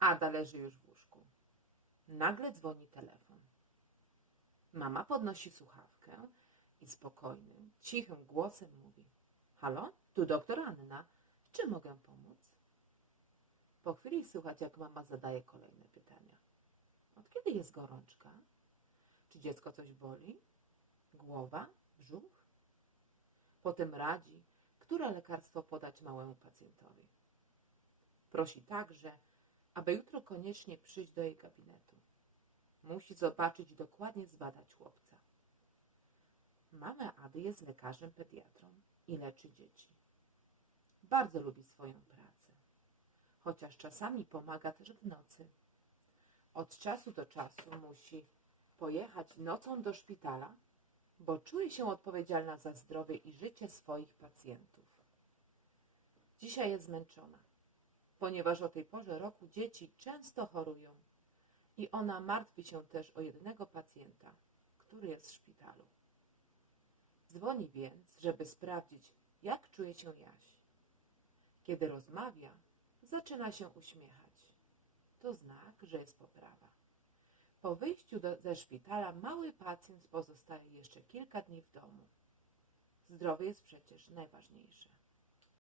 Ada leży już w łóżku. Nagle dzwoni telefon. Mama podnosi słuchawkę i spokojnym, cichym głosem mówi: Halo, tu doktor Anna. W czym mogę pomóc? Po chwili słychać, jak mama zadaje kolejne pytania. Od kiedy jest gorączka? Czy dziecko coś boli? Głowa? Brzuch? Potem radzi, które lekarstwo podać małemu pacjentowi. Prosi także, aby jutro koniecznie przyjść do jej gabinetu. Musi zobaczyć i dokładnie zbadać chłopca. Mama Ady jest lekarzem pediatrą i leczy dzieci. Bardzo lubi swoją pracę, chociaż czasami pomaga też w nocy. Od czasu do czasu musi pojechać nocą do szpitala, bo czuje się odpowiedzialna za zdrowie i życie swoich pacjentów. Dzisiaj jest zmęczona, ponieważ o tej porze roku dzieci często chorują i ona martwi się też o jednego pacjenta, który jest w szpitalu. Dzwoni więc, żeby sprawdzić, jak czuje się Jaś. Kiedy rozmawia, zaczyna się uśmiechać. To znak, że jest poprawa. Po wyjściu do, ze szpitala mały pacjent pozostaje jeszcze kilka dni w domu. Zdrowie jest przecież najważniejsze.